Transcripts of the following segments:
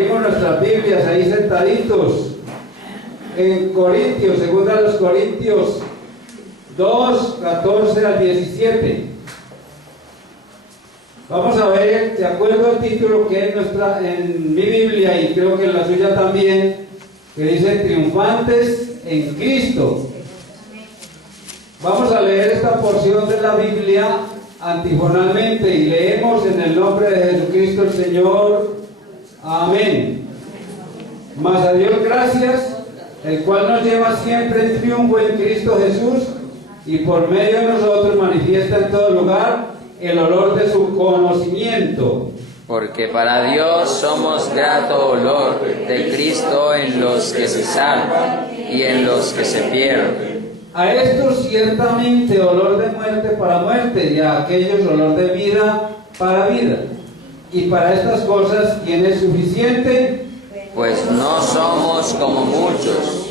abrimos nuestras Biblias ahí sentaditos en Corintios, segunda a los Corintios 2, 14 al 17. Vamos a ver, de acuerdo al título que es en mi Biblia y creo que en la suya también, que dice triunfantes en Cristo. Vamos a leer esta porción de la Biblia antifonalmente y leemos en el nombre de Jesucristo el Señor. Amén. Mas a Dios gracias, el cual nos lleva siempre en triunfo en Cristo Jesús y por medio de nosotros manifiesta en todo lugar el olor de su conocimiento. Porque para Dios somos grato olor de Cristo en los que se salvan y en los que se pierden. A estos ciertamente olor de muerte para muerte, y a aquellos olor de vida para vida. Y para estas cosas, ¿quién es suficiente? Pues no somos como muchos,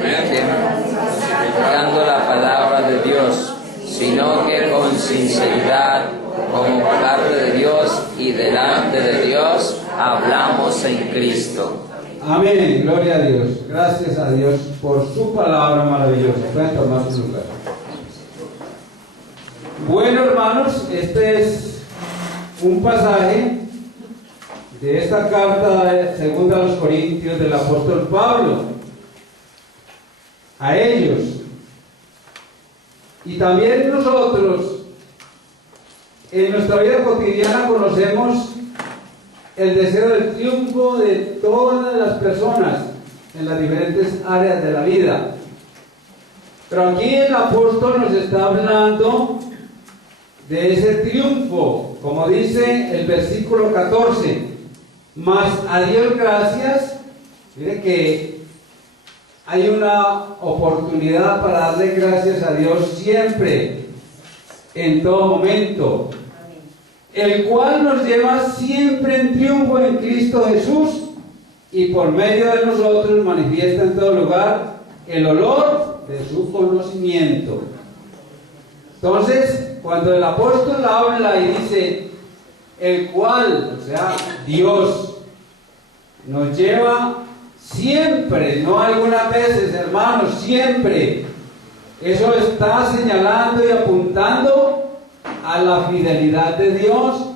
predicando la palabra de Dios, sino que con sinceridad, como parte de Dios y delante de Dios, hablamos en Cristo. Amén, gloria a Dios. Gracias a Dios por su palabra maravillosa. Pueden tomar su lugar. Bueno, hermanos, este es un pasaje de esta carta segunda a los Corintios del apóstol Pablo a ellos. Y también nosotros en nuestra vida cotidiana conocemos el deseo del triunfo de todas las personas en las diferentes áreas de la vida. Pero aquí el apóstol nos está hablando de ese triunfo, como dice el versículo 14. Mas a Dios gracias. Mire que hay una oportunidad para darle gracias a Dios siempre, en todo momento, el cual nos lleva siempre en triunfo en Cristo Jesús y por medio de nosotros manifiesta en todo lugar el olor de su conocimiento. Entonces, cuando el apóstol habla y dice el cual, o sea, Dios nos lleva siempre, no algunas veces, hermanos, siempre, eso está señalando y apuntando a la fidelidad de Dios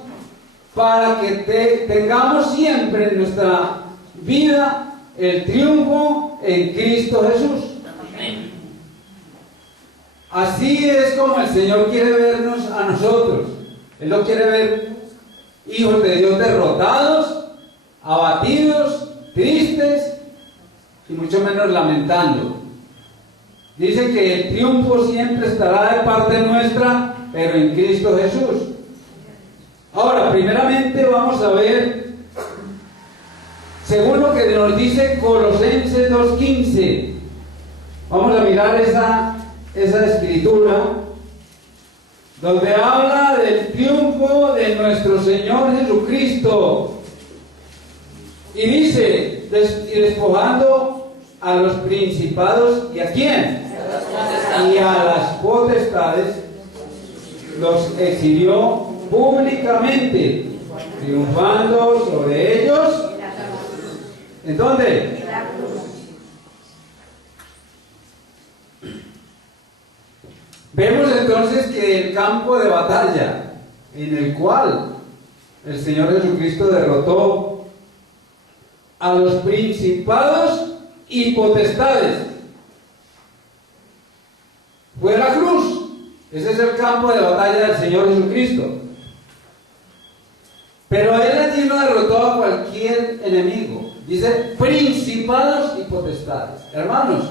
para que tengamos siempre en nuestra vida el triunfo en Cristo Jesús. Amén. Así es como el Señor quiere vernos a nosotros. Él no quiere ver hijos de Dios derrotados, abatidos, tristes y mucho menos lamentando. Dice que el triunfo siempre estará de parte nuestra, pero en Cristo Jesús. Ahora, primeramente vamos a ver, según lo que nos dice Colosenses 2:15, vamos a mirar esa escritura, donde habla del triunfo de nuestro Señor Jesucristo. Y dice, y despojando a los principados, ¿y a quién? Y a las potestades, los exhibió públicamente, triunfando sobre ellos. ¿En dónde? Vemos entonces que el campo de batalla en el cual el Señor Jesucristo derrotó a los principados y potestades fue la cruz. Ese es el campo de batalla del Señor Jesucristo. Pero Él allí no derrotó a cualquier enemigo. Dice principados y potestades. Hermanos,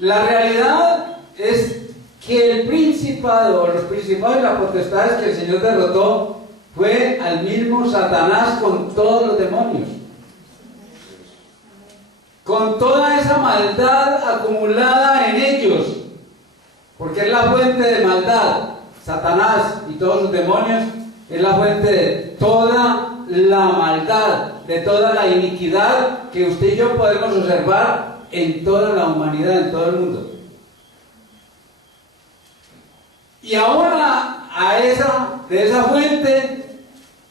la realidad es que el principado, o los principados y las potestades que el Señor derrotó, fue al mismo Satanás con todos los demonios. Con toda esa maldad acumulada en ellos. Porque es la fuente de maldad. Satanás y todos sus demonios es la fuente de toda la maldad, de toda la iniquidad que usted y yo podemos observar en toda la humanidad, en todo el mundo. Y ahora de esa fuente,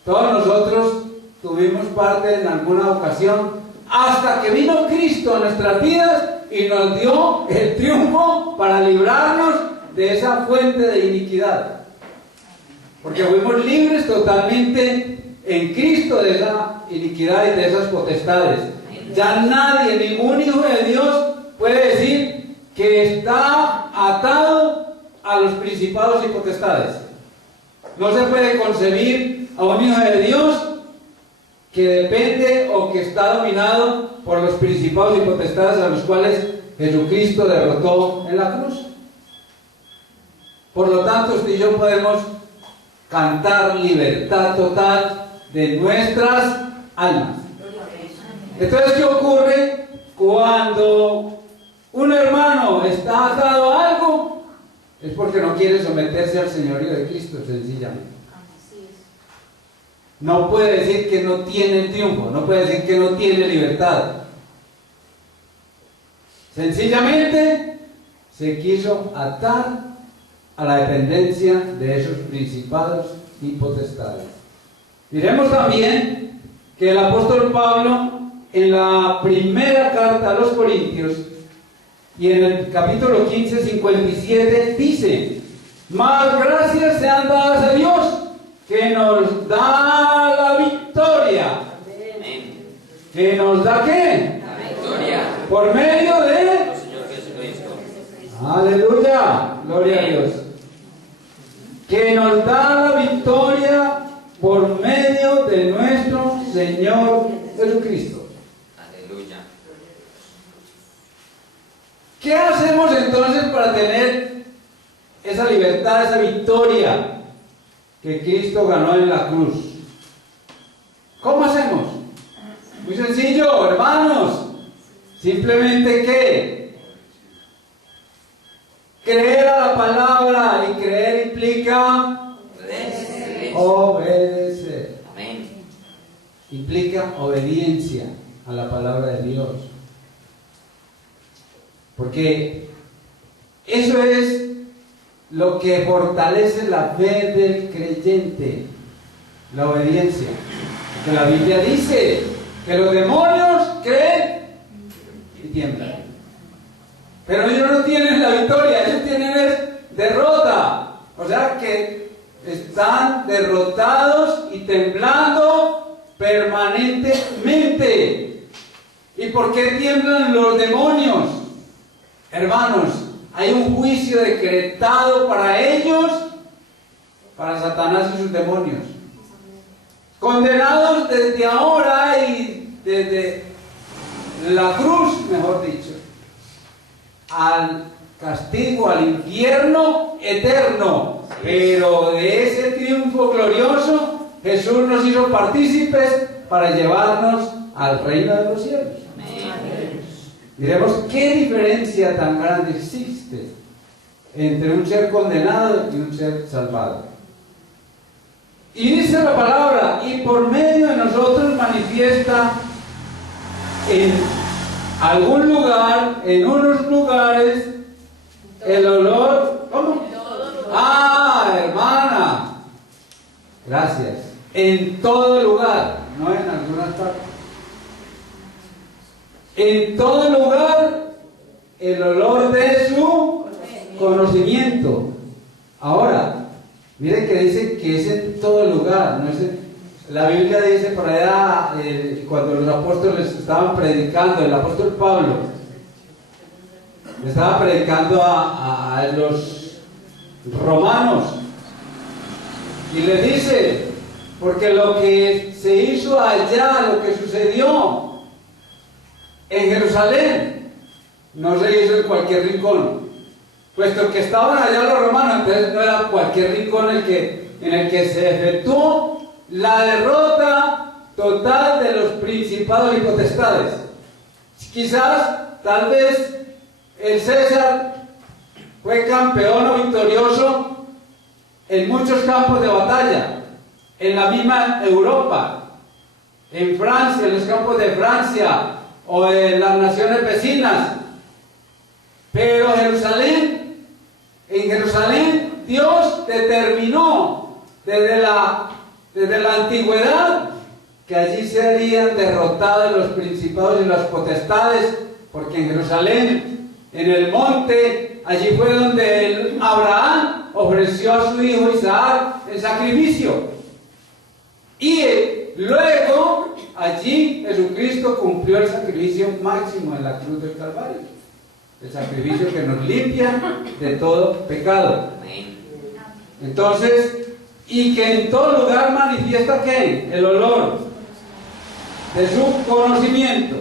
todos nosotros tuvimos parte en alguna ocasión, hasta que vino Cristo a nuestras vidas y nos dio el triunfo para librarnos de esa fuente de iniquidad. Porque fuimos libres totalmente en Cristo de esa iniquidad y de esas potestades. Ya nadie, ningún hijo de Dios puede decir que está atado a los principados y potestades. No se puede concebir a un hijo de Dios que depende o que está dominado por los principados y potestades a los cuales Jesucristo derrotó en la cruz. Por lo tanto, usted y yo podemos cantar libertad total de nuestras almas. Entonces, ¿qué ocurre cuando un hermano está atado a algo? Es porque no quiere someterse al señorío de Cristo, sencillamente. No puede decir que no tiene el triunfo, no puede decir que no tiene libertad. Sencillamente se quiso atar a la dependencia de esos principados y potestades. Miremos también que el apóstol Pablo, en la primera carta a los Corintios, y en el capítulo 15, 57, dice: más gracias sean dadas a Dios, que nos da la victoria. Amén. ¿Que nos da qué? La victoria. Por medio de... Señor Jesucristo. Aleluya, gloria a Dios. Que nos da la victoria por medio de nuestro Señor Jesucristo. Aleluya. ¿Qué hacemos entonces para tener esa libertad, esa victoria que Cristo ganó en la cruz? ¿Cómo hacemos? Muy sencillo, hermanos. Simplemente ¿qué? Creer a la palabra, y creer implica obedecer. Amén. Implica obediencia a la palabra de Dios. Porque eso es lo que fortalece la fe del creyente, la obediencia. Porque la Biblia dice que los demonios creen y tiemblan. Pero ellos no tienen la victoria, ellos tienen derrota. O sea que están derrotados y temblando permanentemente. ¿Y por qué tiemblan los demonios? Hermanos, hay un juicio decretado para ellos, para Satanás y sus demonios. Condenados desde ahora y desde la cruz, mejor dicho, al castigo, al infierno eterno. Pero de ese triunfo glorioso, Jesús nos hizo partícipes para llevarnos al reino de los cielos. Diremos, ¿qué diferencia tan grande existe entre un ser condenado y un ser salvado? Y dice la palabra, y por medio de nosotros manifiesta en algún lugar, en unos lugares, el olor, ¿cómo? Ah, hermana, gracias. En todo lugar, no en algunas partes. En todo lugar, el olor de su conocimiento. Ahora, miren que dice que es en todo lugar, no es la Biblia dice por allá, cuando los apóstoles estaban predicando, el apóstol Pablo estaba predicando a los romanos, y les dice, porque lo que se hizo allá, lo que sucedió en Jerusalén, no se hizo en cualquier rincón, puesto que estaban allá los romanos, entonces no era cualquier rincón en el que se efectuó la derrota total de los principados y potestades. Quizás, tal vez, el César fue campeón o victorioso en muchos campos de batalla, en la misma Europa, en Francia, en los campos de Francia, o en las naciones vecinas. Pero Jerusalén, en Jerusalén, Dios determinó desde la antigüedad que allí serían derrotados los principados y las potestades, porque en Jerusalén, en el monte, allí fue donde Abraham ofreció a su hijo Isaac el sacrificio. Y luego allí Jesucristo cumplió el sacrificio máximo en la cruz del Calvario, el sacrificio que nos limpia de todo pecado. Entonces, y que en todo lugar manifiesta ¿qué? El olor de su conocimiento.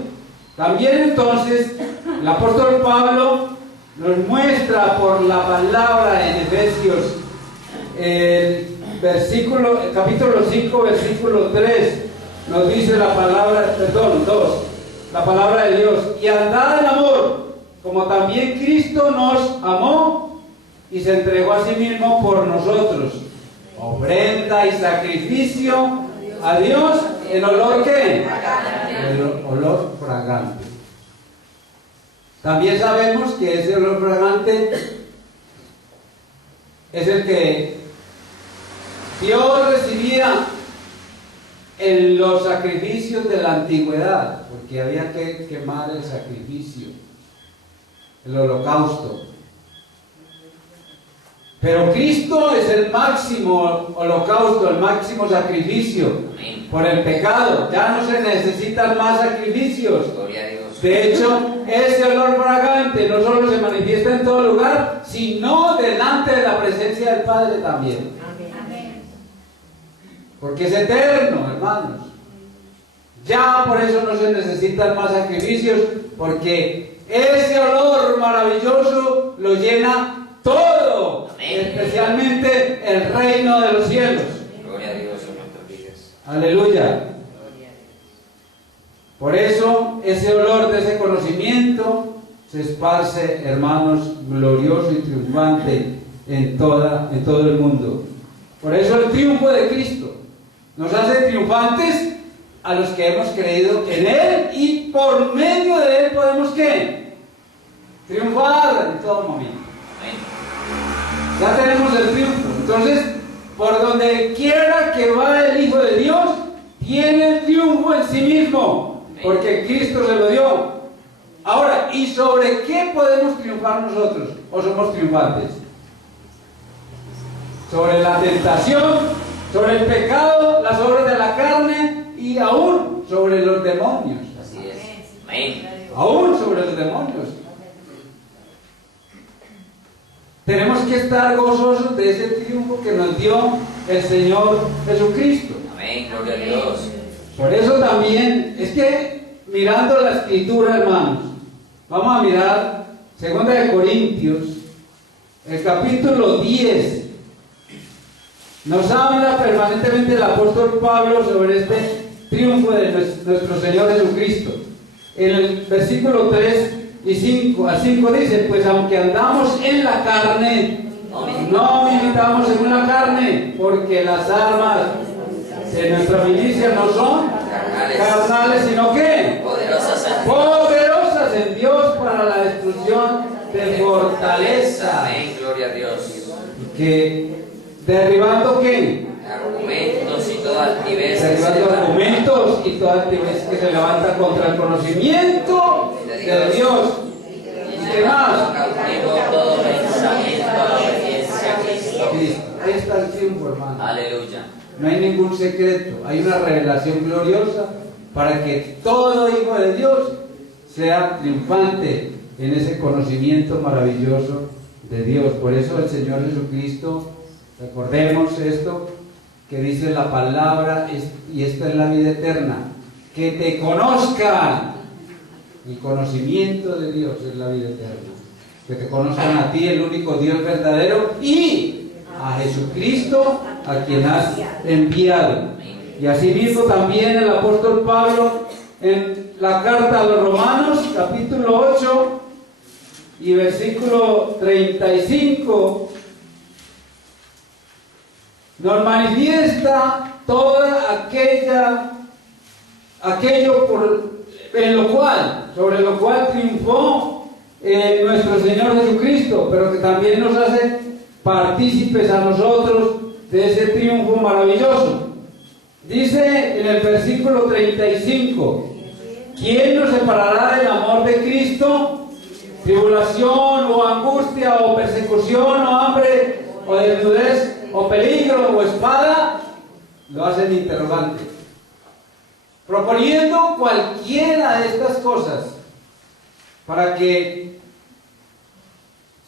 También entonces el apóstol Pablo nos muestra por la palabra en Efesios, capítulo 5, versículo 3, nos dice la palabra, 2, la palabra de Dios: y andad en amor, como también Cristo nos amó y se entregó a sí mismo por nosotros, ofrenda y sacrificio a Dios en olor ¿qué? El olor fragante. También sabemos que ese olor fragante es el que Dios recibía en los sacrificios de la antigüedad, porque había que quemar el sacrificio, el holocausto. Pero Cristo es el máximo holocausto, el máximo sacrificio por el pecado. Ya no se necesitan más sacrificios. De hecho, ese olor fragante no solo se manifiesta en todo lugar, sino delante de la presencia del Padre también. Porque es eterno, hermanos. Ya por eso no se necesitan más sacrificios, porque ese olor maravilloso lo llena todo, especialmente el reino de los cielos. Gloria a Dios en nuestras vidas. Aleluya. Por eso ese olor de ese conocimiento se esparce, hermanos, glorioso y triunfante en todo el mundo. Por eso el triunfo de Cristo nos hace triunfantes a los que hemos creído en Él, y por medio de Él podemos ¿qué? Triunfar en todo momento. Ya tenemos el triunfo. Entonces, por donde quiera que va el Hijo de Dios, tiene el triunfo en sí mismo, porque Cristo se lo dio. Ahora, ¿y sobre qué podemos triunfar nosotros? ¿O somos triunfantes? Sobre la tentación, sobre el pecado, las obras de la carne, y aún sobre los demonios. Así es. Amén. Aún sobre los demonios. Tenemos que estar gozosos de ese triunfo que nos dio el Señor Jesucristo. Amén, gloria a Dios. Por eso también, es que mirando la Escritura, hermanos, vamos a mirar 2 de Corintios, el capítulo 10. Nos habla permanentemente el apóstol Pablo sobre este triunfo de nuestro Señor Jesucristo. En el versículo 3 y 5 al 5 dice: pues aunque andamos en la carne, no militamos según la carne, porque las armas de nuestra milicia no son carnales, sino que poderosas en Dios para la destrucción de fortaleza. Amén, gloria a Dios. Que derribando ¿qué? Argumentos y toda altivez. Derribando argumentos y toda altivez que se levanta contra el conocimiento de Dios. ¿Y qué más? Cautivo todo pensamiento a la obediencia a Cristo. Cristo. Ahí está el triunfo, hermano. Aleluya. No hay ningún secreto. Hay una revelación gloriosa para que todo hijo de Dios sea triunfante en ese conocimiento maravilloso de Dios. Por eso el Señor Jesucristo, recordemos esto que dice la palabra, y esta es la vida eterna, que te conozcan. El conocimiento de Dios es la vida eterna. Que te conozcan a ti, el único Dios verdadero, y a Jesucristo, a quien has enviado. Y asimismo también el apóstol Pablo, en la carta a los Romanos, capítulo 8 y versículo 35, nos manifiesta toda aquello sobre lo cual triunfó nuestro Señor Jesucristo, pero que también nos hace partícipes a nosotros de ese triunfo maravilloso. Dice en el versículo 35, ¿quién nos separará del amor de Cristo? ¿Tribulación o angustia o persecución o hambre o desnudez o peligro o espada? Lo hacen interrogante. Proponiendo cualquiera de estas cosas para que,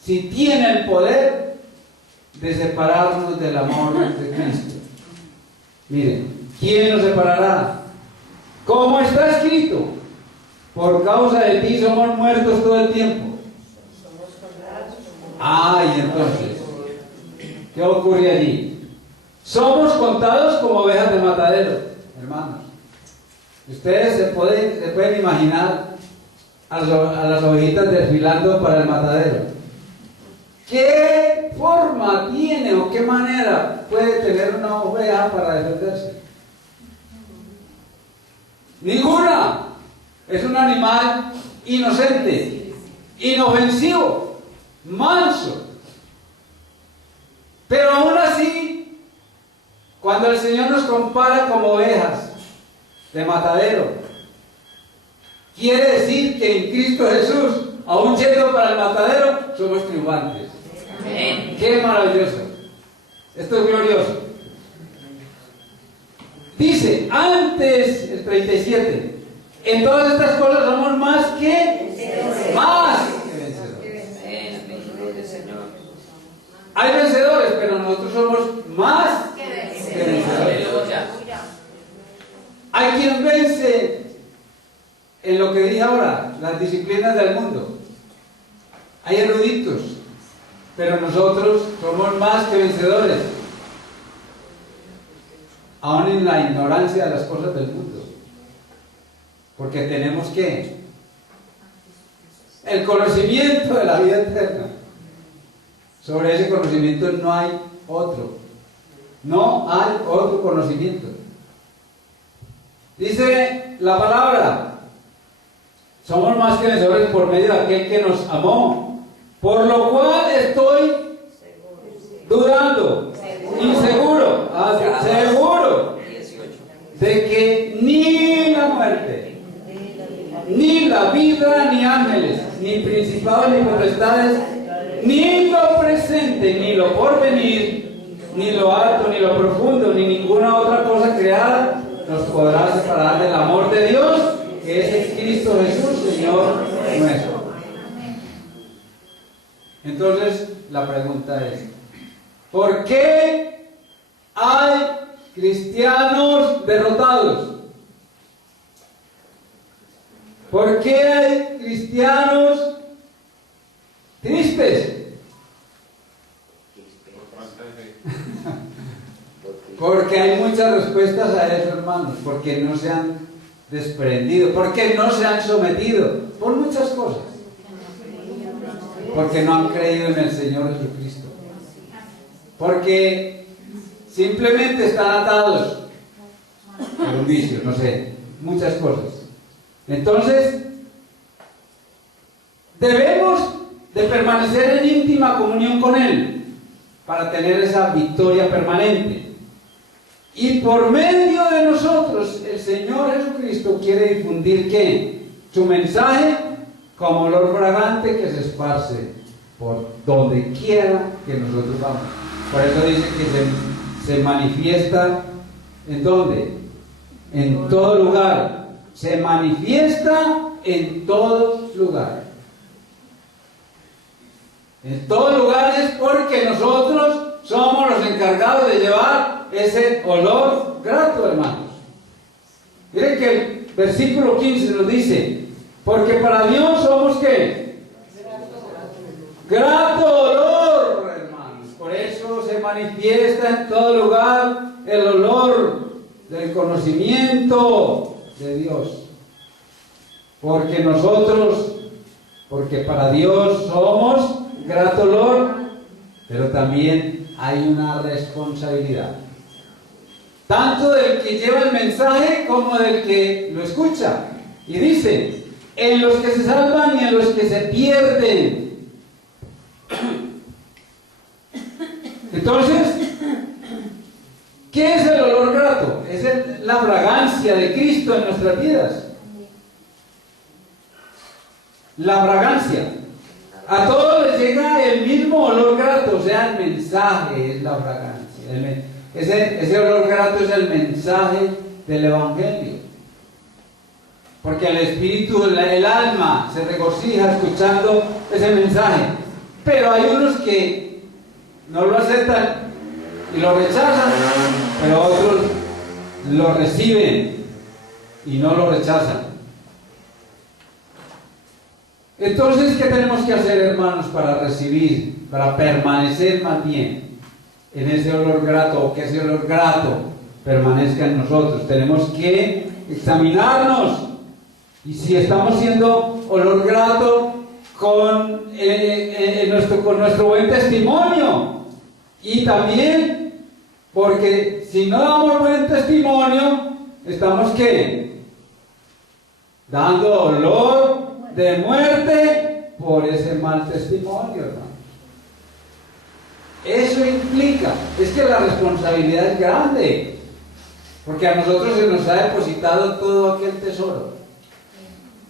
si tiene el poder de separarnos del amor de Cristo. Miren, ¿quién nos separará? Como está escrito, por causa de ti somos muertos todo el tiempo. Y entonces, ¿qué ocurre allí? Somos contados como ovejas de matadero, hermanos. Ustedes se pueden imaginar a las ovejitas desfilando para el matadero. ¿Qué forma tiene o qué manera puede tener una oveja para defenderse? Ninguna. Es un animal inocente, inofensivo, manso. Pero aún así, cuando el Señor nos compara como ovejas de matadero, quiere decir que en Cristo Jesús, aún yendo para el matadero, somos triunfantes. Amén. ¡Qué maravilloso! Esto es glorioso. Dice, antes, el 37, en todas estas cosas somos más que vencedores. Hay vencedores, pero nosotros somos más que vencedores. Hay quien vence en lo que dije ahora, las disciplinas del mundo. Hay eruditos, pero nosotros somos más que vencedores, aún en la ignorancia de las cosas del mundo. Porque tenemos que el conocimiento de la vida eterna. Sobre ese conocimiento no hay otro. No hay otro conocimiento. Dice la palabra, somos más que vencedores por medio de aquel que nos amó. Por lo cual estoy dudando, inseguro, seguro de que ni la muerte, ni la vida, ni ángeles, ni principados, ni potestades, ni lo presente, ni lo porvenir, ni lo alto, ni lo profundo, ni ninguna otra cosa creada nos podrá separar del amor de Dios, que es en Cristo Jesús, Señor nuestro. Entonces, la pregunta es, ¿por qué hay cristianos derrotados? ¿Por qué hay cristianos tristes? Porque hay muchas respuestas a eso, hermanos. Porque no se han desprendido, porque no se han sometido, por muchas cosas. Porque no han creído en el Señor Jesucristo. Porque simplemente están atados por un vicio, no sé, muchas cosas. Entonces, debemos de permanecer en íntima comunión con Él para tener esa victoria permanente. Y por medio de nosotros, el Señor Jesucristo quiere difundir ¿qué? Su mensaje como olor fragante que se esparce por donde quiera que nosotros vamos. Por eso dice que se manifiesta ¿en dónde? En todo lugar. Se manifiesta en todo lugar. En todo lugar es porque nosotros somos los encargados de llevar ese olor grato, hermanos. Miren que el versículo 15 nos dice, porque para Dios somos ¿qué? Grato olor, hermanos. Por eso se manifiesta en todo lugar el olor del conocimiento de Dios. Porque para Dios somos grato olor, pero también hay una responsabilidad. Tanto del que lleva el mensaje como del que lo escucha. Y dice, en los que se salvan y en los que se pierden. Entonces, ¿qué es el olor grato? es la fragancia de Cristo en nuestras vidas. La fragancia. A todos les llega el mismo olor grato, o sea, el mensaje es la fragancia. Ese olor grato es el mensaje del Evangelio. Porque el espíritu, el alma se regocija escuchando ese mensaje. Pero hay unos que no lo aceptan y lo rechazan, pero otros lo reciben y no lo rechazan. Entonces, ¿qué tenemos que hacer, hermanos, para recibir, para permanecer más bien en ese olor grato, o que ese olor grato permanezca en nosotros? Tenemos que examinarnos, y si estamos siendo olor grato con nuestro buen testimonio, y también porque si no damos buen testimonio, estamos ¿qué? Dando olor de muerte por ese mal testimonio, hermano. Eso implica, es que la responsabilidad es grande, porque a nosotros se nos ha depositado todo aquel tesoro,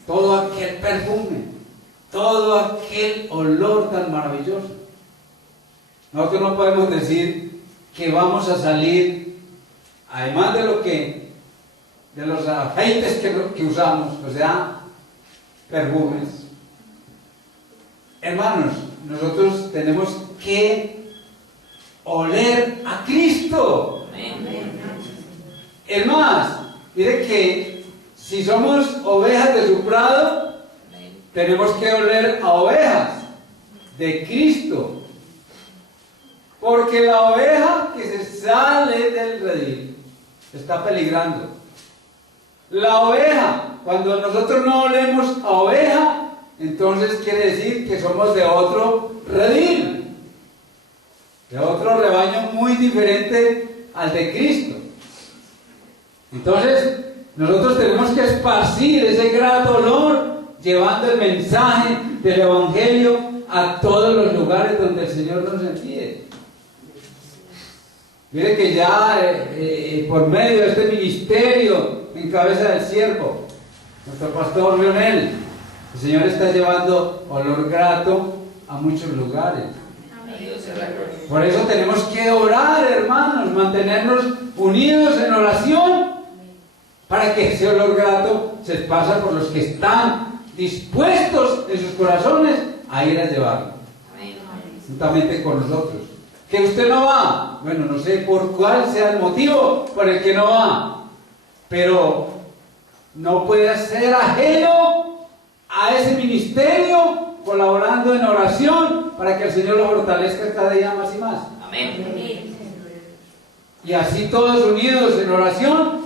todo aquel perfume, todo aquel olor tan maravilloso. Nosotros no podemos decir que vamos a salir, además de los aceites que usamos, o sea, perfumes. Hermanos, nosotros tenemos que oler a Cristo. Es más, mire que si somos ovejas de su prado, tenemos que oler a ovejas de Cristo. Porque la oveja que se sale del redil está peligrando. La oveja, cuando nosotros no olemos a oveja, entonces quiere decir que somos de otro redil, de otro rebaño muy diferente al de Cristo. Entonces, nosotros tenemos que esparcir ese grato olor, llevando el mensaje del Evangelio a todos los lugares donde el Señor nos envíe. Mire que ya por medio de este ministerio en cabeza del siervo, nuestro pastor Leonel, el Señor está llevando olor grato a muchos lugares. Por eso tenemos que orar, hermanos, mantenernos unidos en oración, para que ese olor grato se esparza por los que están dispuestos en sus corazones a ir a llevarlo, juntamente con nosotros. Que usted no va, bueno, no sé por cuál sea el motivo por el que no va, pero no puede ser ajeno a ese ministerio, colaborando en oración para que el Señor lo fortalezca cada día más y más. Amén. Y así todos unidos en oración,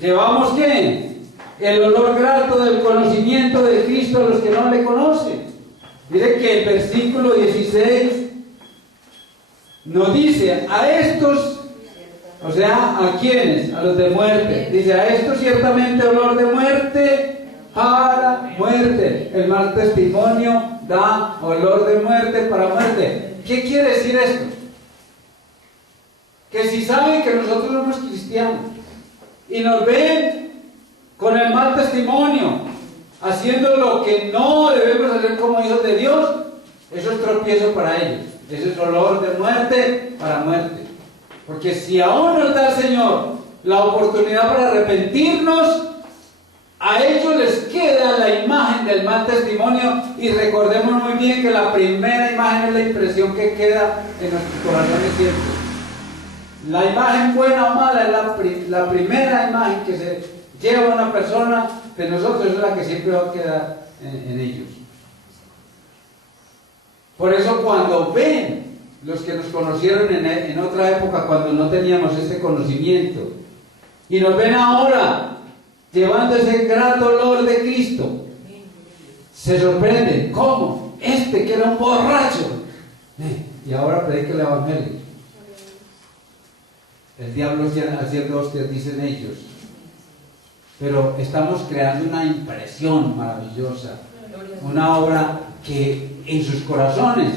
llevamos ¿qué? El olor grato del conocimiento de Cristo a los que no le conocen. Mire que el versículo 16 nos dice: a estos, o sea, ¿a quiénes? A los de muerte. Dice: a estos ciertamente olor de muerte para muerte. El mal testimonio da olor de muerte para muerte. ¿Qué quiere decir esto? Que si saben que nosotros somos cristianos y nos ven con el mal testimonio, haciendo lo que no debemos hacer como hijos de Dios, eso es tropiezo para ellos. Eso es olor de muerte para muerte. Porque si aún nos da el Señor la oportunidad para arrepentirnos, a ellos les queda la imagen del mal testimonio, y recordemos muy bien que la primera imagen es la impresión que queda en nuestros corazones siempre. La imagen buena o mala es la primera imagen que se lleva una persona de nosotros, es la que siempre va a quedar en ellos. Por eso cuando ven los que nos conocieron en otra época, cuando no teníamos este conocimiento, y nos ven ahora llevando ese grato olor de Cristo, se sorprenden. ¿Cómo? Este que era un borracho, y ahora predica el Evangelio. El diablo haciendo hostias, dicen ellos. Pero estamos creando una impresión maravillosa, una obra que en sus corazones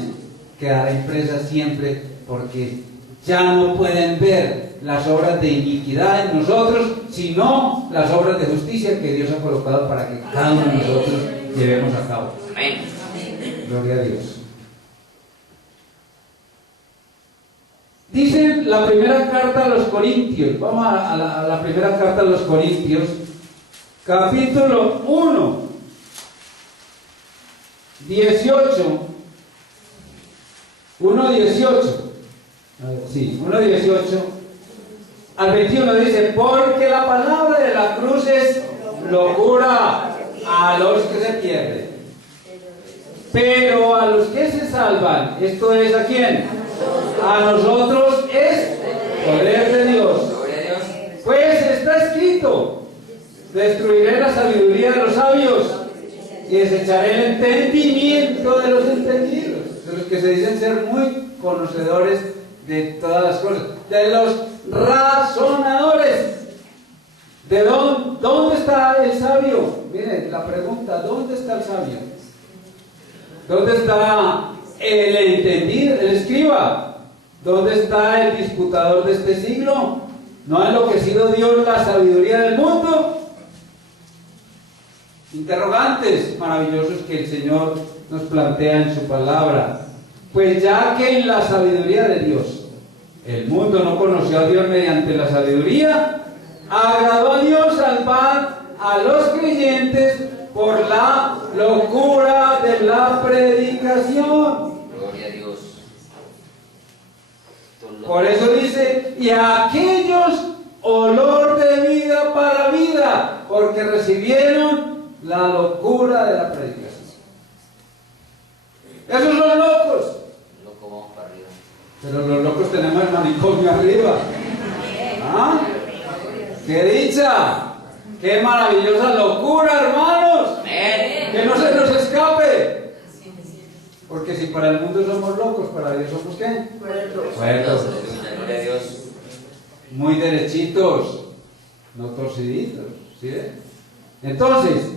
quedará impresa siempre, porque ya no pueden ver las obras de iniquidad en nosotros, sino las obras de justicia que Dios ha colocado para que cada uno de nosotros llevemos a cabo. Amén. Gloria a Dios. Dice la primera carta a los Corintios, vamos a la primera carta a los Corintios, capítulo 1, 18, 1:18, sí, 1:18 al 21 dice, porque la palabra de la cruz es locura a los que se pierden, pero a los que se salvan, esto es ¿a quién? A nosotros es poder de Dios. Pues está escrito, destruiré la sabiduría de los sabios y desecharé el entendimiento de los entendidos, de los que se dicen ser muy conocedores de todas las cosas, de los razonadores. ¿De dónde está el sabio? Miren, la pregunta, ¿dónde está el sabio? ¿Dónde está el entendido, el escriba? ¿Dónde está el disputador de este siglo? ¿No ha enloquecido Dios la sabiduría del mundo? Interrogantes maravillosos que el Señor nos plantea en su palabra. Pues ya que en la sabiduría de Dios el mundo no conoció a Dios mediante la sabiduría, agradó a Dios salvar a los creyentes por la locura de la predicación. Gloria a Dios. Por eso dice, y a aquellos olor de vida para vida, porque recibieron la locura de la predicación. Esos son locos. Loco, vamos para arriba. Pero los locos tenemos el manicomio arriba. ¿Ah? ¡Qué dicha! ¡Qué maravillosa locura, hermanos! Amén. ¡Que no se nos escape! Porque si para el mundo somos locos, para Dios somos ¿qué? Cuerdos. Gloria a Dios. Muy derechitos, no torciditos. ¿Sí? Entonces,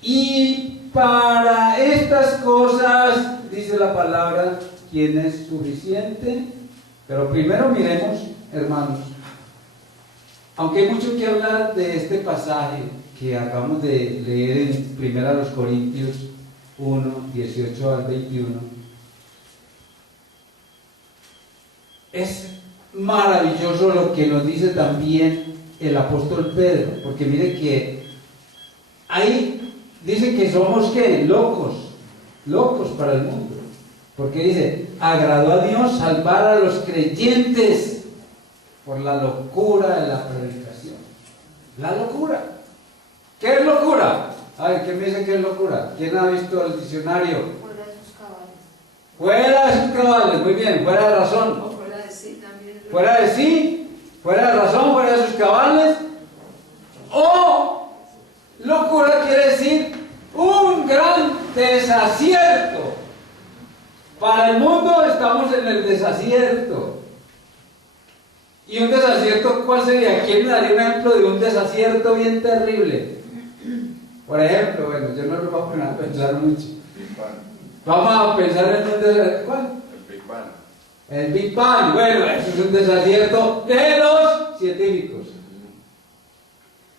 y para estas cosas, dice la palabra, ¿quién es suficiente? Pero primero miremos, hermanos, aunque hay mucho que hablar de este pasaje que acabamos de leer en 1 Corintios 1, 18 al 21, es maravilloso lo que nos dice también el apóstol Pedro, porque mire que ahí dice que somos ¿qué? Locos para el mundo, porque dice, agradó a Dios salvar a los creyentes por la locura de la predicación. La locura. ¿Qué es locura? Ay, ¿quién me dice qué es locura? ¿Quién ha visto el diccionario? Fuera de sus cabales. Fuera de sus cabales, muy bien, fuera de razón. O fuera de sí también. Fuera de sí, fuera de razón, fuera de sus cabales. O locura quiere decir un gran desacierto. Para el mundo estamos en el desacierto. ¿Y un desacierto cuál sería? ¿Quién me daría un ejemplo de un desacierto bien terrible? Por ejemplo, bueno, yo no lo voy a poner a pensar mucho. Vamos a pensar en un desacierto. ¿Cuál? El Big Bang. El Big Bang. Bueno, eso es un desacierto de los científicos.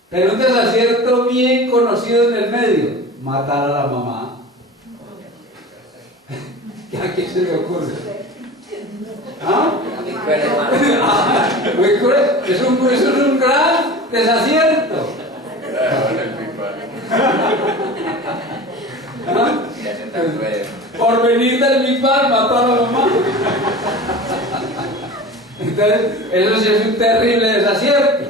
Pero un desacierto bien conocido en el medio: matar a la mamá. ¿A quién se le ocurre? ¿Ah? Muy cruel. Eso es un gran desacierto. El Big Bang. ¿Ah? Ya se está cruel. Por venir del Big Bang mató a la mamá. Entonces, eso sí es un terrible desacierto.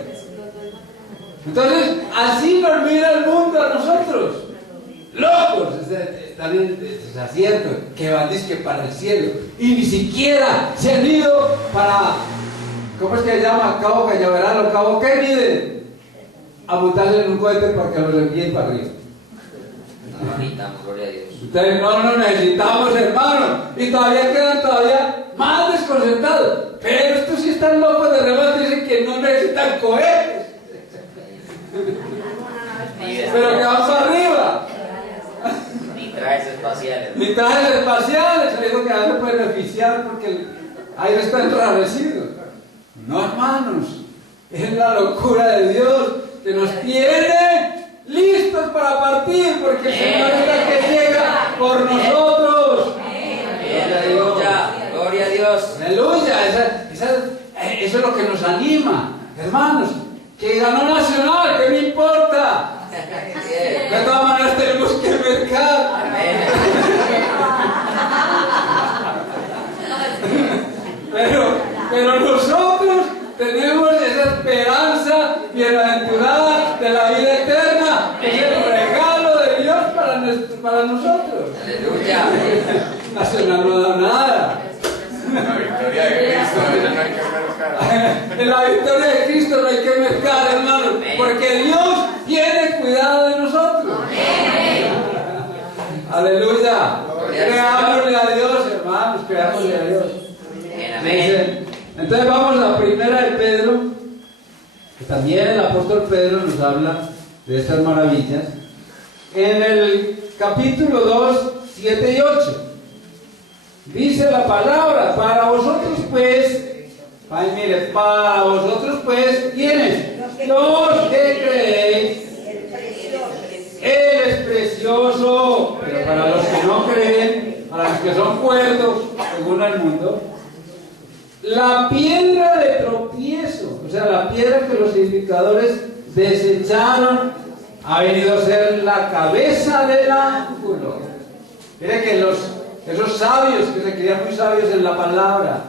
Entonces, así nos mira el mundo a nosotros. Locos, están en desacierto, que van dizque para el cielo. Y ni siquiera se han ido para, ¿cómo es que se llama? Cabo Cañaveral o Cabo Kennedy, a montarse en un cohete para que los envíen para arriba. No necesitamos, gloria a Dios. Ustedes no necesitamos, hermanos, y todavía quedan más desconcertados. Pero estos sí están locos, de repente dicen que no necesitan cohetes, pero que van para arriba. Ni trajes espaciales. Ni trajes espaciales, es lo que se puede beneficiar porque Ahí está enrarecido. No, hermanos, es la locura de Dios que nos tiene listos para partir, porque el Señor está que llega por nosotros. Aleluya, gloria a Dios. Aleluya, eso es lo que nos anima, hermanos. Que ganó Nacional, ¿qué me importa? De todas maneras tenemos que mercar. Pero nosotros tenemos esa esperanza bienaventurada de la vida eterna, es el regalo de Dios para nosotros. Aleluya. Nacional no da nada. La victoria de Cristo no hay que mercar. En la victoria de Cristo no hay que mercar, hermanos, porque Dios tiene cuidado de nosotros. Aleluya. Creámosle a Dios, hermanos, creámosle a Dios. Amén. Entonces vamos a primera de Pedro, que también el apóstol Pedro nos habla de estas maravillas. En el capítulo 2, 7 y 8. Dice la palabra, para vosotros pues, ay mire, para vosotros pues, ¿quiénes? Los que creéis, Él es precioso, pero para los que no creen, para los que son cuerdos, según el mundo, la piedra de tropiezo, o sea, la piedra que los edificadores desecharon, ha venido a ser la cabeza del ángulo. Mire que esos sabios que se creían muy sabios en la palabra,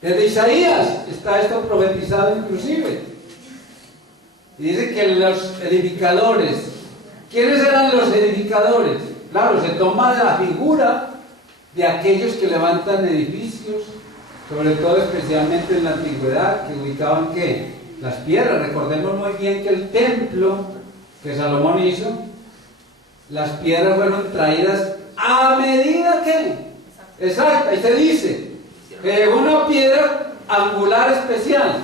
desde Isaías está esto profetizado inclusive, y dice que los edificadores, ¿quiénes eran los edificadores? Claro, se toma de la figura de aquellos que levantan edificios, sobre todo especialmente en la antigüedad, que ubicaban ¿qué? Las piedras. Recordemos muy bien que el templo que Salomón hizo, las piedras fueron traídas a medida que exacta, y se dice que una piedra angular especial,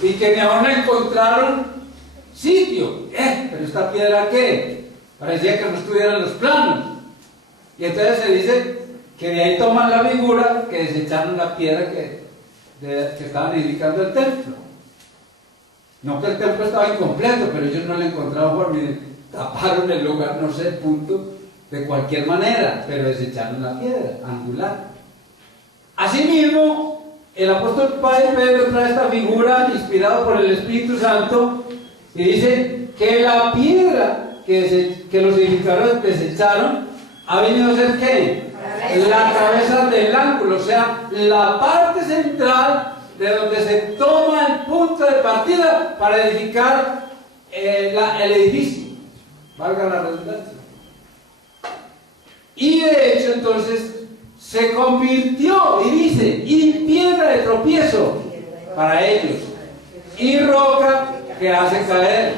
y que ni aún encontraron sitio. Pero esta piedra ¿qué? Parecía que no estuvieran los planos. Y entonces se dice que de ahí toman la figura, que desecharon la piedra que estaban edificando el templo. No que el templo estaba incompleto, pero ellos no le encontraron forma, taparon el lugar, no sé, punto, de cualquier manera, pero desecharon la piedra angular. Asimismo, el apóstol Pedro trae esta figura inspirado por el Espíritu Santo y dice que la piedra que los edificadores desecharon ha venido a ser ¿qué? La cabeza del ángulo, o sea, la parte central de donde se toma el punto de partida para edificar el edificio, valga la redundancia. Y de hecho entonces se convirtió, y dice, y piedra de tropiezo para ellos, y roca que hace caer.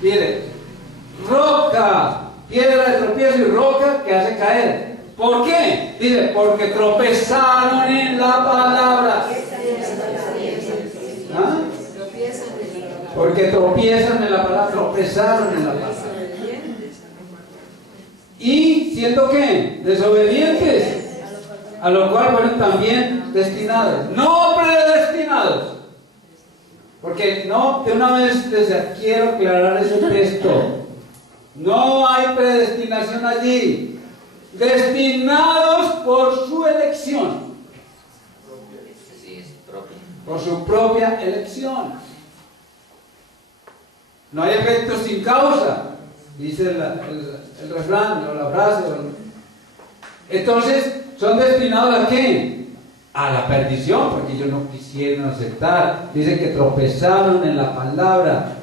Mire, roca, piedra de tropiezo y roca que hace caer. ¿Por qué? Dice, porque tropezaron en la palabra. ¿Ah? Porque tropiezan en la palabra, tropezaron en la palabra. Y siendo que desobedientes, a lo cual fueron también destinados, no predestinados. Porque no, de una vez quiero aclarar ese texto. No hay predestinación allí. Destinados por su elección. Por su propia elección. No hay efectos sin causa, dice el refrán o la frase. Entonces, ¿son destinados a qué? A la perdición, porque ellos no quisieron aceptar. Dice que tropezaron en la palabra,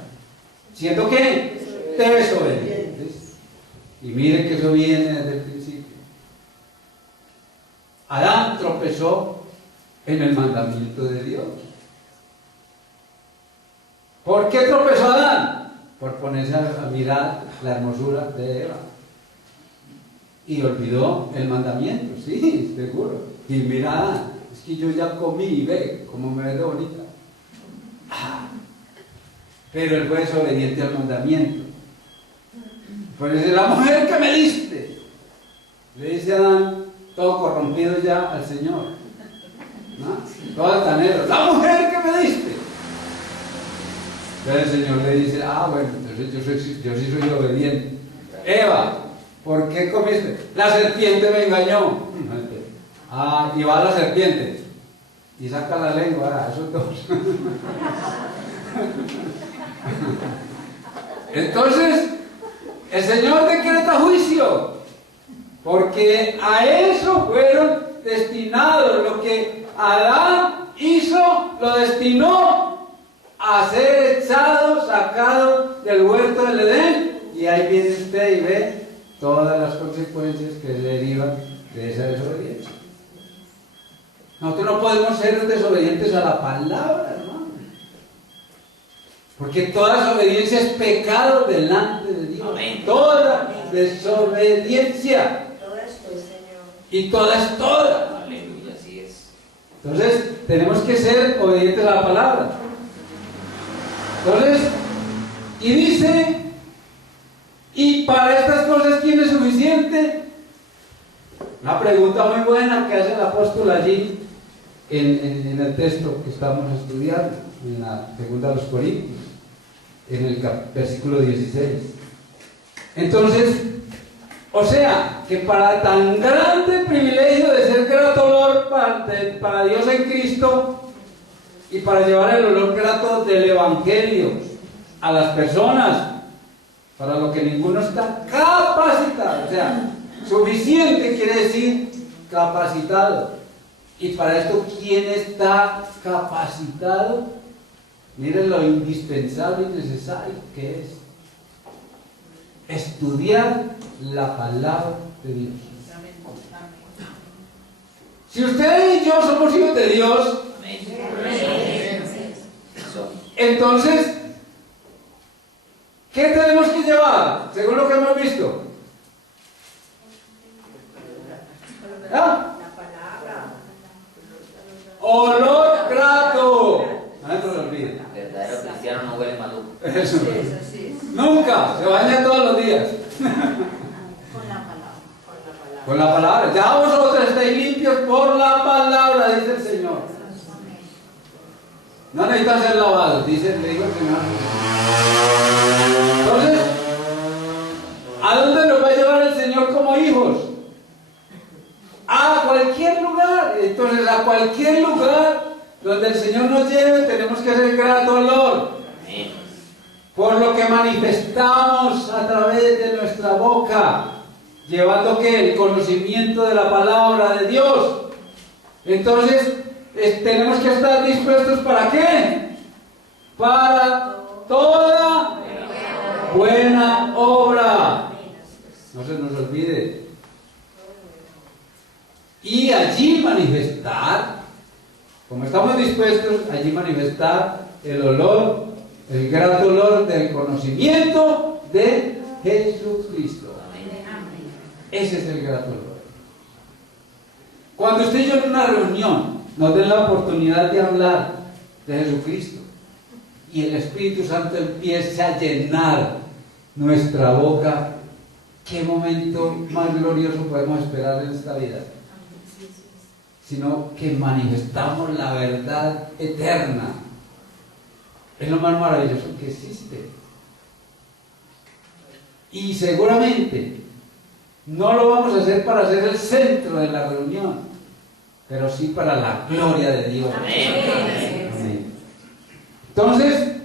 siendo que desobedientes. Y mire que eso viene desde el principio. Adán tropezó en el mandamiento de Dios. ¿Por qué tropezó Adán? Por ponerse a mirar la hermosura de Eva. Y olvidó el mandamiento, sí, seguro. Y mira, Adán, es que yo ya comí y ve cómo me ve de bonita. Pero él fue desobediente al mandamiento. Pues dice, la mujer que me diste, Le dice Adán, todo corrompido ya al Señor, ¿no? Todo altanero, la mujer que me diste. Pero el Señor le dice, bueno, entonces yo sí soy obediente. Eva, ¿por qué comiste? La serpiente me engañó. Y va la serpiente y saca la lengua, esos dos. Entonces, el Señor decreta juicio, porque a eso fueron destinados. Lo que Adán hizo, lo destinó a ser echado, sacado del huerto del Edén, y ahí viene usted y ve todas las consecuencias que derivan de esa desobediencia. Nosotros no podemos ser desobedientes a la palabra, hermano, porque toda desobediencia es pecado delante de Dios. Amén. Toda desobediencia. Todo esto es Señor. Y toda es toda. Aleluya, así es. Entonces, tenemos que ser obedientes a la palabra. Entonces, y dice, ¿y para estas cosas quién es suficiente? Una pregunta muy buena que hace el apóstol allí en el texto que estamos estudiando, en la segunda de los Corintios, en el versículo 16. Entonces, o sea, que para tan grande privilegio de ser grato olor para Dios en Cristo, y para llevar el olor grato del Evangelio a las personas, para lo que ninguno está capacitado, o sea, suficiente quiere decir capacitado. Y para esto, ¿quién está capacitado? Miren lo indispensable y necesario que es estudiar la palabra de Dios. Si usted y yo somos hijos de Dios, entonces, ¿qué tenemos que llevar? Según lo que hemos visto. Olor grato. No se lo olvide. Verdadero cristiano no huele maluco. Eso. Así es. Nunca, se baña todos los días. Con la palabra. Con la palabra. Ya vosotros estáis limpios por la palabra, dice el Señor. No necesitan ser lavados, le dijo el Señor. Entonces, ¿a dónde nos va a llevar el Señor como hijos? A cualquier lugar. Entonces, a cualquier lugar donde el Señor nos lleve, tenemos que hacer grato olor. Por lo que manifestamos a través de nuestra boca, llevando que el conocimiento de la palabra de Dios. Entonces, tenemos que estar dispuestos ¿para qué? Para toda buena obra. No se nos olvide. Y allí manifestar, como estamos dispuestos, allí manifestar el olor, el grato olor del conocimiento de Jesucristo. Ese es el grato olor. Cuando usted y yo en una reunión nos den la oportunidad de hablar de Jesucristo y el Espíritu Santo empiece a llenar nuestra boca, ¿qué momento más glorioso podemos esperar en esta vida? Sino que manifestamos la verdad eterna. Es lo más maravilloso que existe. Y seguramente no lo vamos a hacer para ser el centro de la reunión, pero sí para la gloria de Dios. Amén. Entonces,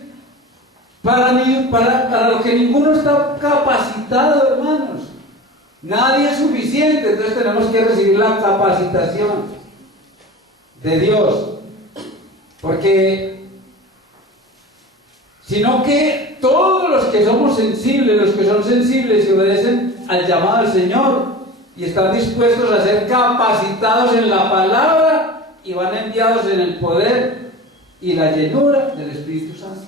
para lo que ninguno está capacitado, hermanos, nadie es suficiente. Entonces tenemos que recibir la capacitación de Dios, porque sino que todos los que somos sensibles, los que son sensibles y obedecen al llamado del Señor y están dispuestos a ser capacitados en la palabra y van enviados en el poder y la llenura del Espíritu Santo.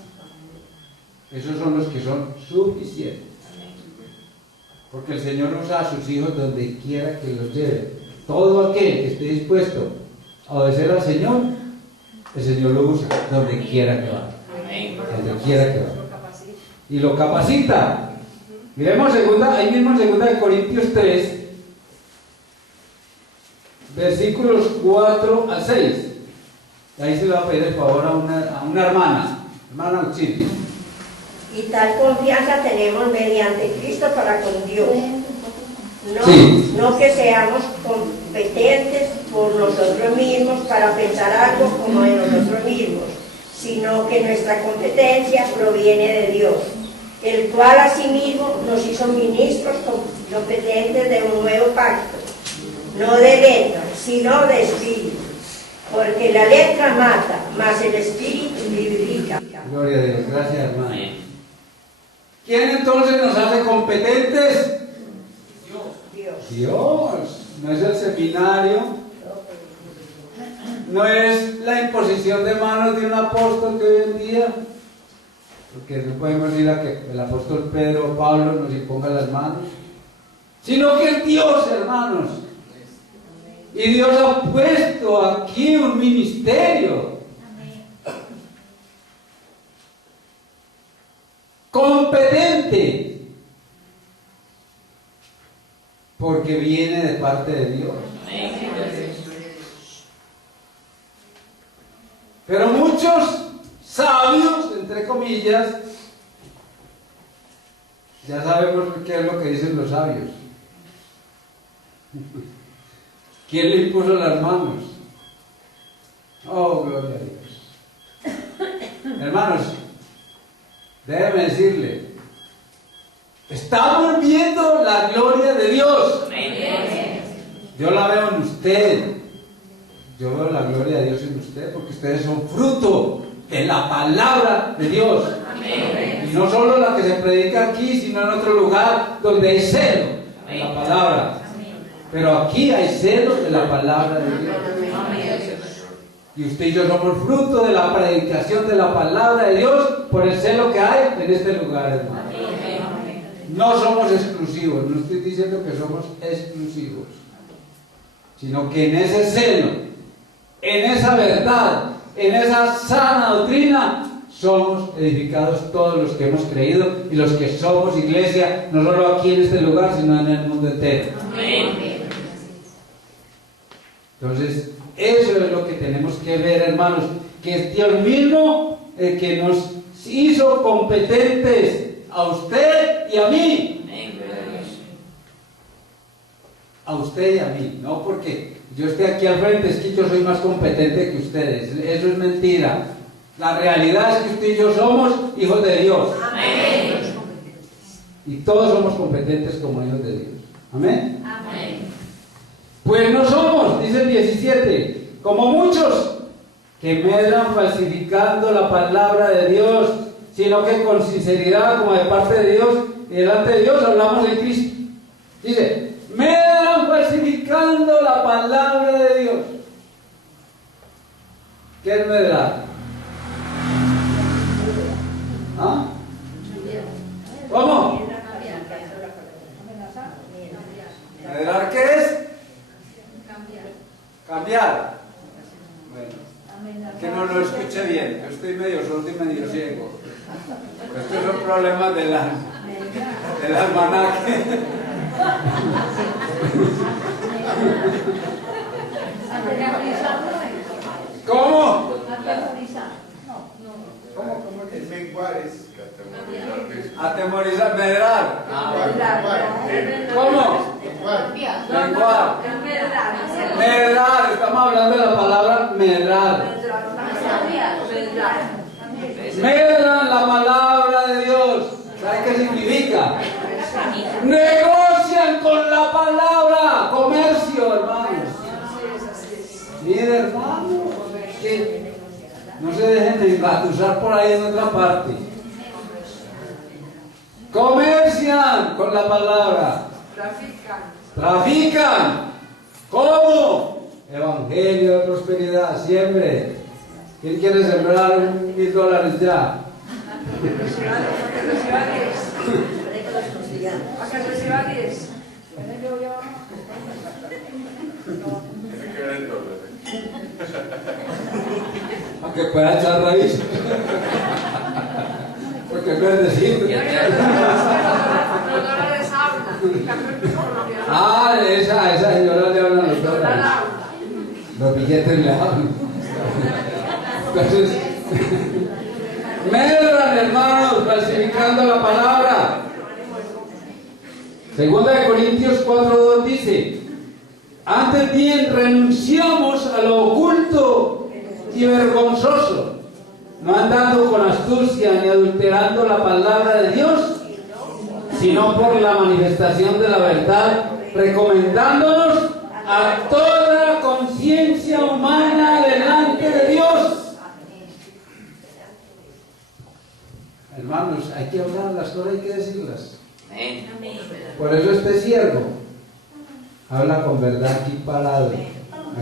Esos son los que son suficientes, porque el Señor usa a sus hijos donde quiera que los lleve. Todo aquel que esté dispuesto a obedecer al Señor, el Señor lo usa donde quiera que va. Donde quiera que va. Y lo capacita. Miremos ahí mismo en 2 Corintios 3, versículos 4 al 6. Ahí se le va a pedir el favor a una hermana Uchil. Y tal confianza tenemos mediante Cristo para con Dios. Sí. No que seamos competentes por nosotros mismos para pensar algo como de nosotros mismos, sino que nuestra competencia proviene de Dios, el cual asimismo nos hizo ministros competentes de un nuevo pacto, no de letra, sino de espíritu, porque la letra mata, mas el espíritu vivifica. Gloria a Dios, gracias hermano. ¿Quién entonces nos hace competentes? Dios. No es el seminario, no es la imposición de manos de un apóstol que hoy en día, porque no podemos ir a que el apóstol Pedro o Pablo nos imponga las manos, sino que es Dios, hermanos. Y Dios ha puesto aquí un ministerio competente, porque viene de parte de Dios. Pero muchos sabios, entre comillas, ya sabemos qué es lo que dicen los sabios. ¿Quién le impuso las manos? Oh, gloria a Dios. Hermanos, déjeme decirle, estamos viendo la gloria de Dios. Yo la veo en usted. Yo veo la gloria de Dios en usted, porque ustedes son fruto de la palabra de Dios. Y no solo la que se predica aquí, sino en otro lugar donde hay celo de la palabra. Pero aquí hay celo de la palabra de Dios. Y usted y yo somos fruto de la predicación de la palabra de Dios por el celo que hay en este lugar, hermano. No somos exclusivos, no estoy diciendo que somos exclusivos, sino que en ese celo, en esa verdad, en esa sana doctrina, somos edificados todos los que hemos creído y los que somos iglesia, no solo aquí en este lugar, sino en el mundo entero. Entonces, eso es lo que tenemos que ver, hermanos, que es Dios mismo el que nos hizo competentes a usted y a mí. A usted y a mí, no porque yo esté aquí al frente, es que yo soy más competente que ustedes. Eso es mentira. La realidad es que usted y yo somos hijos de Dios. Amén. Y todos somos competentes como hijos de Dios. Amén. Amén. Pues no somos, dice el 17, como muchos que medran falsificando la palabra de Dios, sino que con sinceridad, como de parte de Dios y delante de Dios, hablamos de Cristo. Dice, medran falsificando la palabra de Dios. ¿Qué es medrar? ¿Ah? ¿Cómo? ¿Medrar qué es? Cambiar. Bueno, que no lo escuche bien. Yo estoy medio sordo y medio ciego. Estos son problemas del almanaque. ¿Cómo? ¿Cómo que es? Menguar es Atemorizar, medrar. ¿Cómo? Menguar. Medrar, estamos hablando de la palabra medrar. Medran la palabra de Dios. ¿Sabe qué significa? Negocian con la palabra. Comercio, hermanos. Mire, hermano, que no se dejen de engatusar por ahí en otra parte. Comercian con la palabra. Trafican. ¿Cómo? Evangelio de prosperidad, siempre. ¿Quién quiere sembrar $1,000 ya? Tiene que ver el doble. Aunque pueda echar raíz. Porque no es decir. Ah, esa señora le hablan los dólares. billetes le hablo. Entonces, medran, hermanos, falsificando la palabra. Segunda de Corintios 4:2 dice: antes bien renunciamos a lo oculto y vergonzoso, no andando con astucia ni adulterando la palabra de Dios, sino por la manifestación de la verdad, recomendándonos a toda conciencia humana delante de Dios. Hermanos, hay que hablar las cosas, hay que decirlas. Amén. Por eso este siervo habla con verdad aquí parado.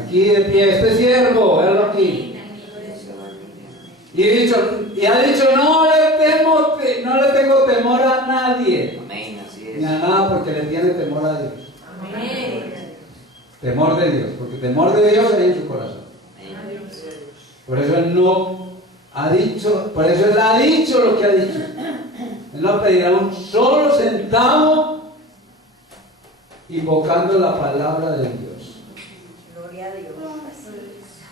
Aquí de pie, este siervo, véalo aquí. Y ha dicho, no le tengo temor a nadie. Amén, así Ni es. a nada, porque le tiene temor a Dios. Temor de Dios, porque temor de Dios hay en su corazón. Por eso él no ha dicho, por eso él ha dicho lo que ha dicho. Él no pedirá un solo centavo invocando la palabra de Dios. Gloria a Dios.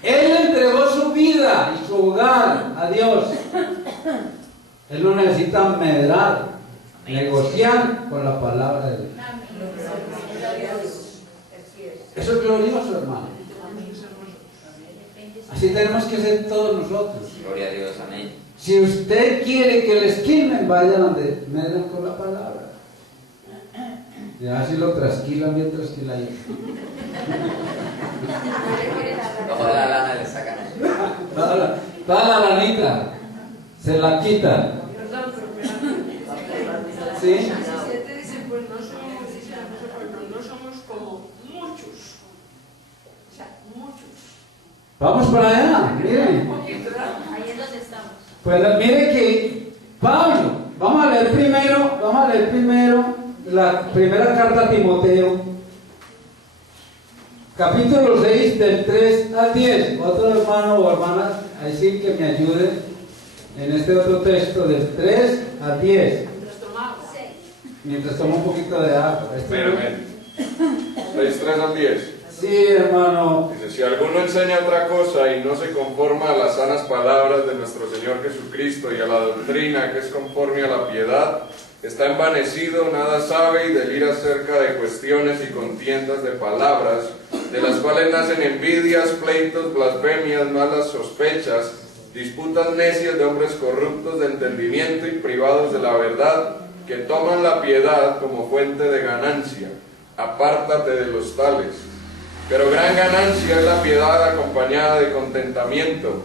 Él entregó su vida y su hogar a Dios. Él no necesita medrar, negociar con la palabra de Dios. Eso es glorioso, hermano. Así tenemos que ser todos nosotros. Gloria a Dios, amén. Si usted quiere que le esquimen, vaya donde medran con la palabra. Y así lo trasquilan bien trasquiladito. Toda la lana le sacan. Toda la lanita se la quitan. ¿Sí? 17 dice, pues no somos, dice la cosa, no somos como muchos. O sea, muchos. Vamos para allá, miren. Un poquito, ¿verdad? Ahí es donde estamos. Pues mire que Pablo, vamos a leer primero la primera carta a Timoteo, capítulo 6, del 3 al 10. Otro hermano o hermana, así que me ayude en este otro texto, del 3 al 10. Mientras tomo un poquito de agua. Espérame. 6, 3 al 10. Sí, hermano. Dice, si alguno enseña otra cosa y no se conforma a las sanas palabras de nuestro Señor Jesucristo y a la doctrina que es conforme a la piedad, está envanecido, nada sabe y delira acerca de cuestiones y contiendas de palabras, de las cuales nacen envidias, pleitos, blasfemias, malas sospechas, disputas necias de hombres corruptos de entendimiento y privados de la verdad, que toman la piedad como fuente de ganancia. Apártate de los tales. Pero gran ganancia es la piedad acompañada de contentamiento,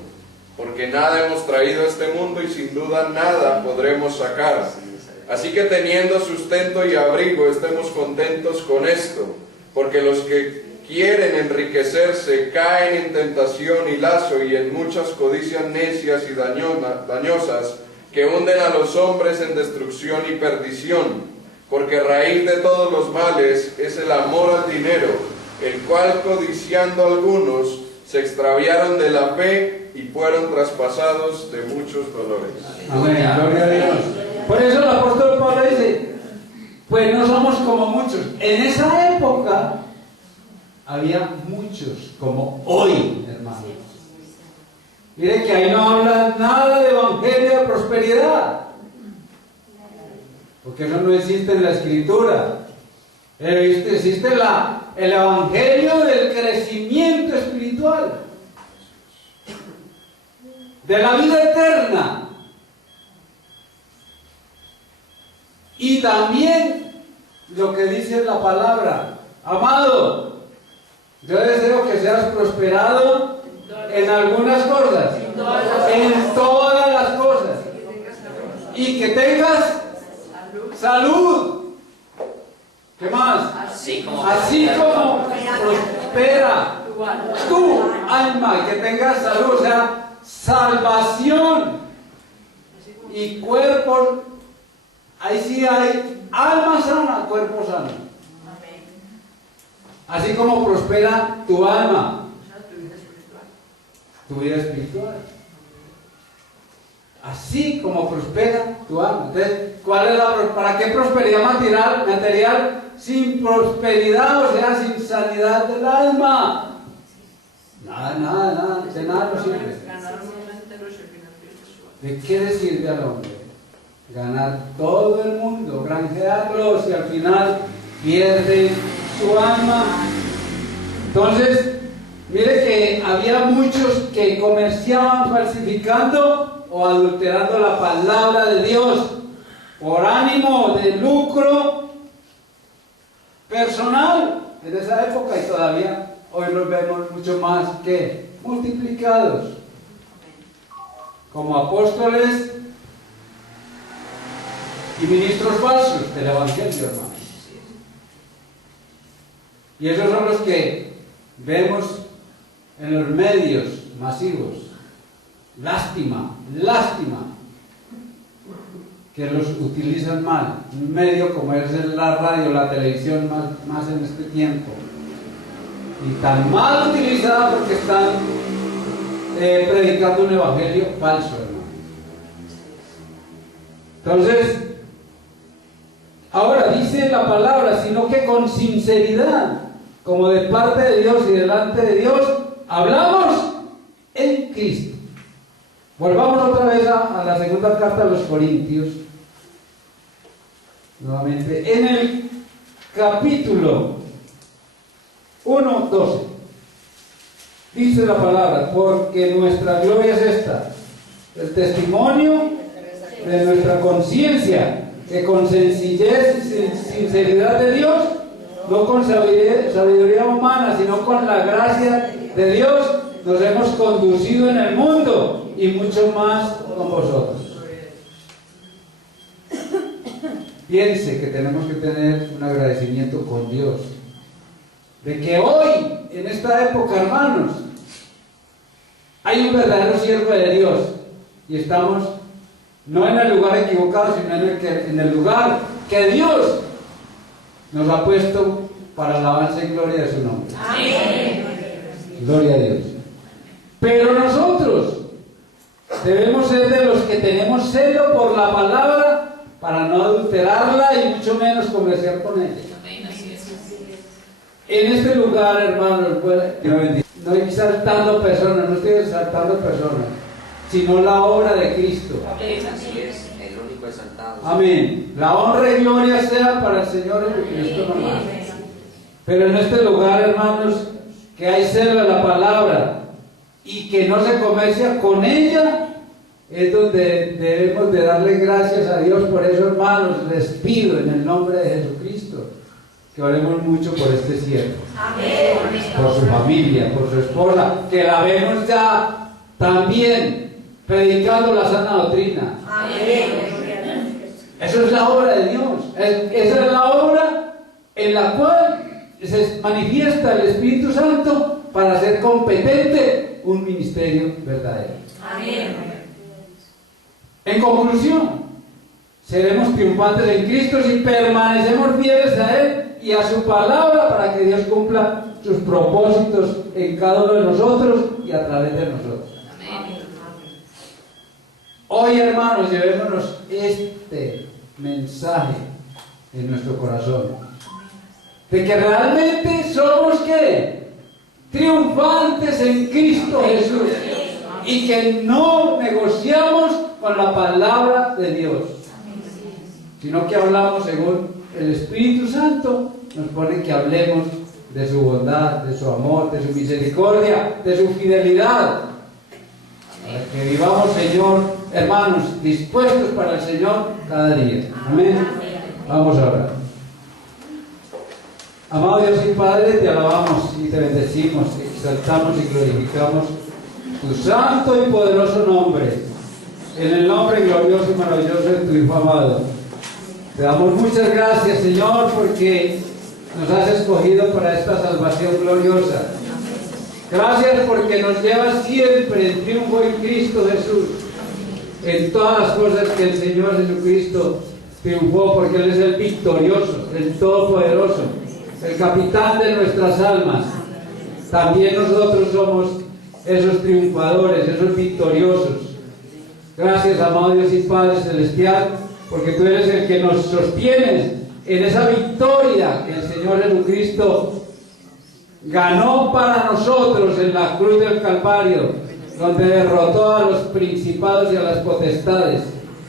porque nada hemos traído a este mundo y sin duda nada podremos sacar. Así que teniendo sustento y abrigo, estemos contentos con esto, porque los que quieren enriquecerse caen en tentación y lazo y en muchas codicias necias y dañosas, que hunden a los hombres en destrucción y perdición, porque raíz de todos los males es el amor al dinero, el cual codiciando algunos se extraviaron de la fe y fueron traspasados de muchos dolores. Amén, gloria a Dios. Por eso el apóstol Pablo dice, pues no somos como muchos. En esa época había muchos, como hoy, hermanos. Mire que ahí no habla nada de evangelio de prosperidad, porque eso no existe en la escritura. Existe el evangelio del crecimiento espiritual, de la vida eterna. Y también lo que dice la palabra, amado, yo deseo que seas prosperado en algunas cosas, en todas las cosas, y que tengas salud. ¿Qué más? Así como prospera tu alma, que tengas salud, o sea, salvación y cuerpo. Ahí sí hay alma sana, cuerpo sano. Así como prospera tu alma, tu vida espiritual. Así como prospera tu alma. Entonces, ¿para qué prosperidad material sin prosperidad, o sea, sin sanidad del alma? Nada, de nada nos sirve. Ganar el mundo entero es el financiero sexual. ¿De qué le sirve al hombre? Ganar todo el mundo, granjearlos y al final pierde su alma. Entonces, mire que había muchos que comerciaban falsificando o adulterando la palabra de Dios por ánimo de lucro personal en esa época, y todavía hoy los vemos mucho más que multiplicados como apóstoles y ministros falsos del Evangelio, hermanos. Y esos son los que vemos en los medios masivos. Lástima que los utilizan mal. Un medio como es la radio, la televisión, más en este tiempo. Y tan mal utilizada porque están predicando un evangelio falso, hermano. Entonces, ahora dice la palabra, sino que con sinceridad, como de parte de Dios y delante de Dios, hablamos en Cristo. Volvamos otra vez a la segunda carta a los Corintios. Nuevamente, en el capítulo 1:12. Dice la palabra, porque nuestra gloria es esta, el testimonio de nuestra conciencia, que con sencillez y sinceridad de Dios, no con sabiduría humana, sino con la gracia de Dios, nos hemos conducido en el mundo y mucho más con vosotros. Piense que tenemos que tener un agradecimiento con Dios, de que hoy, en esta época, hermanos, hay un verdadero siervo de Dios, y estamos no en el lugar equivocado, sino en el lugar que Dios nos ha puesto para alabanza y gloria de su nombre. Amén. Gloria a Dios. Pero nosotros debemos ser de los que tenemos celo por la palabra para no adulterarla y mucho menos comerciar con ella. En este lugar, hermanos, no exaltando personas, no estoy exaltando personas, sino la obra de Cristo. Así es, el único exaltado. Amén. La honra y gloria sea para el Señor Jesucristo, hermanos. Pero en este lugar, hermanos, que hay celo a la palabra y que no se comercia con ella, es donde debemos de darle gracias a Dios. Por eso, hermanos, les pido en el nombre de Jesucristo que oremos mucho por este siervo, por su familia, por su esposa, que la vemos ya también predicando la sana doctrina. Eso es la obra de Dios. Esa es la obra en la cual se manifiesta el Espíritu Santo para hacer competente un ministerio verdadero. En conclusión, seremos triunfantes en Cristo si permanecemos fieles a Él y a su palabra, para que Dios cumpla sus propósitos en cada uno de nosotros y a través de nosotros. Hoy, hermanos, llevémonos este mensaje en nuestro corazón, de que realmente somos ¿qué? Triunfantes en Cristo Jesús, y que no negociamos con la palabra de Dios, sino que hablamos según el Espíritu Santo nos pone que hablemos de su bondad, de su amor, de su misericordia, de su fidelidad, para que vivamos, Señor, hermanos, dispuestos para el Señor cada día. Amén. Vamos a orar. Amado Dios y Padre, te alabamos y te bendecimos, te exaltamos y glorificamos tu santo y poderoso nombre, en el nombre glorioso y maravilloso de tu Hijo amado. Te damos muchas gracias, Señor, porque nos has escogido para esta salvación gloriosa. Gracias porque nos llevas siempre en triunfo en Cristo Jesús, en todas las cosas que el Señor Jesucristo triunfó, porque Él es el victorioso, el todopoderoso, el capitán de nuestras almas. También nosotros somos esos triunfadores, esos victoriosos. Gracias, amado Dios y Padre Celestial, porque tú eres el que nos sostienes en esa victoria que el Señor Jesucristo ganó para nosotros en la cruz del Calvario, donde derrotó a los principados y a las potestades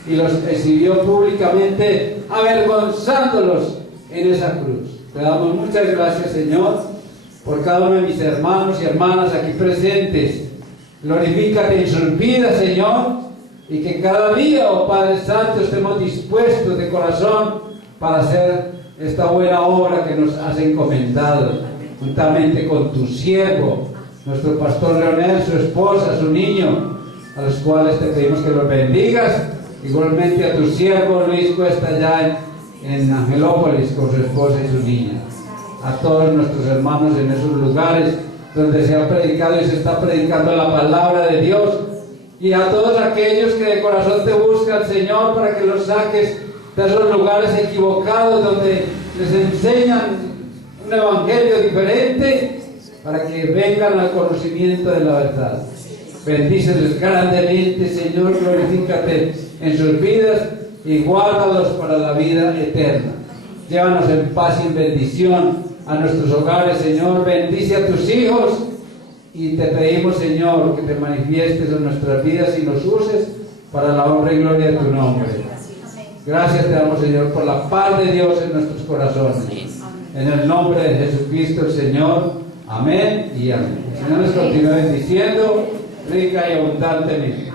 y los exhibió públicamente, avergonzándolos en esa cruz. Te damos muchas gracias, Señor, por cada uno de mis hermanos y hermanas aquí presentes. Glorifícate en sus vidas, Señor, y que cada día, oh Padre Santo, estemos dispuestos de corazón para hacer esta buena obra que nos has encomendado, juntamente con tu siervo, nuestro pastor Leonel, su esposa, su niño, a los cuales te pedimos que los bendigas. Igualmente a tu siervo Luis Cuesta allá en Angelópolis con su esposa y su niña. A todos nuestros hermanos en esos lugares donde se ha predicado y se está predicando la palabra de Dios. Y a todos aquellos que de corazón te buscan, Señor, para que los saques de esos lugares equivocados donde les enseñan un evangelio diferente, para que vengan al conocimiento de la verdad. Bendíceles grandemente, Señor, glorifícate en sus vidas y guárdalos para la vida eterna. Llévanos en paz y en bendición a nuestros hogares, Señor. Bendice a tus hijos y te pedimos, Señor, que te manifiestes en nuestras vidas y nos uses para la honra y gloria de tu nombre. Gracias te damos, Señor, por la paz de Dios en nuestros corazones. En el nombre de Jesucristo, el Señor. Amén y amén. El Señor nos continúa bendiciendo rica y abundantemente.